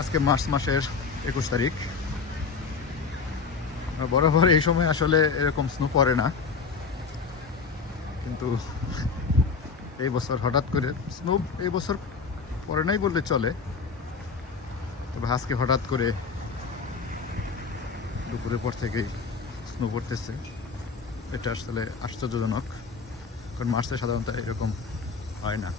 আজকে মার্চ মাসের 21 তারিখ। বরাবর এই সময় আসলে এরকম স্নো পড়ে না, কিন্তু এই বছর হঠাৎ করে স্নো এই বছর পড়ে নাই বললে চলে, তবে আজকে হঠাৎ করে দুপুরের পর থেকেই স্নো পড়তেছে। এটা আসলে আশ্চর্যজনক, কারণ মার্চে সাধারণত এরকম হয় না।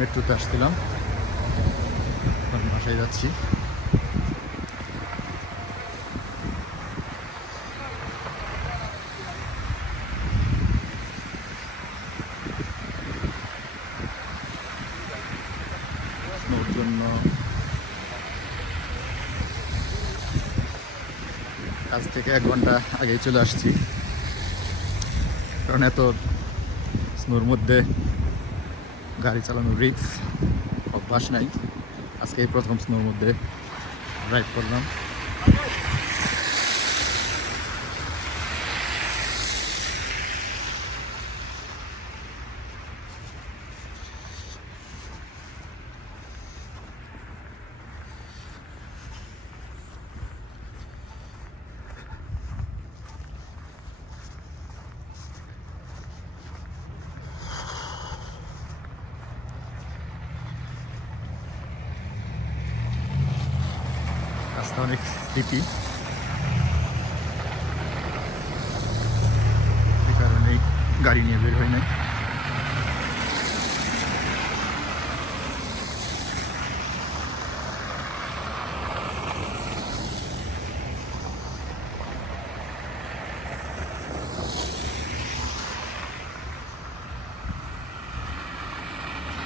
মেট্রোতে আসছিলাম, এখন বাসায় যাচ্ছি। স্নোর জন্য কাজ থেকে 1 ঘন্টা আগেই চলে আসছি, কারণ এত স্নোর মধ্যে গাড়ি চালানোর রিস্ক, অভ্যাস নাই। আজকে এই প্রথম স্নোর মধ্যে ড্রাইভ করলাম। রাস্তা অনেক স্লিপি, এই কারণেই গাড়ি নিয়ে বের হয় নাই।